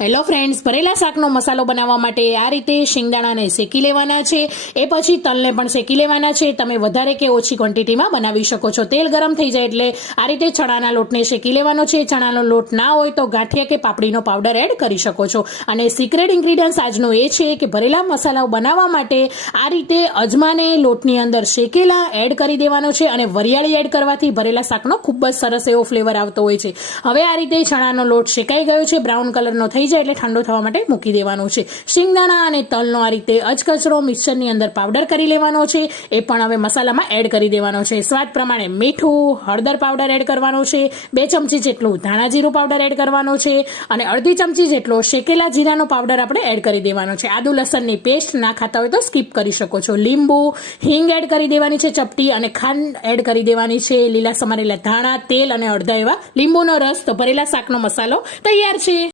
Hello friends, ભરેલા શાકનો મસાલો બનાવવા માટે આ રીતે શિંગદાણાને શેકી લેવાના છે. એ પછી તલને પણ શેકી લેવાના છે. તમે વધારે કે ઓછી ક્વોન્ટિટીમાં બનાવી શકો છો. તેલ ગરમ થઈ જાય એટલે આ રીતે ચણાના લોટને શેકી લેવાનો છે. ચણાનો લોટ ના હોય તો ગાંઠિયા કે પાપડીનો પાવડર એડ કરી શકો છો. અને સિક્રેટ ઇન્ગ્રીડિયન્ટ્સ આજનો એ છે કે ભરેલા મસાલા બનાવવા માટે આ રીતે અજમાને લોટની અંદર શેકેલા એડ કરી દેવાનો છે. અને વરિયાળી એડ કરવાથી ભરેલા શાકનો ખૂબ જ સરસ એવો ફ્લેવર આવતો હોય છે. હવે આ રીતે ચણાનો લોટ શેકાઈ ગયો છે, બ્રાઉન કલરનો થઈ જાય એટલે ઠંડો થવા માટે મૂકી દેવાનો છે. શિંગદાણા અને તલનો આ રીતે અજકચરો મિક્સરની અંદર પાવડર કરી લેવાનો છે. એ પણ હવે મસાલામાં એડ કરી દેવાનો છે. સ્વાદ પ્રમાણે મીઠું, હળદર પાવડર એડ કરવાનો છે. 2 ચમચી જેટલું ધાણા જીરું પાવડર એડ કરવાનો છે. અને અડધી ચમચી જેટલો શેકેલા જીરાનો પાવડર આપણે એડ કરી દેવાનો છે. આદુ લસણની પેસ્ટ ના ખાતા હોય તો સ્કીપ કરી શકો છો. લીંબુ, હિંગ એડ કરી દેવાની છે ચપટી, અને ખાંડ એડ કરી દેવાની છે. લીલા સમારેલા ધાણા, તેલ અને અડધા એવા લીંબુનો રસ. તો ભરેલા શાકનો મસાલો તૈયાર છે.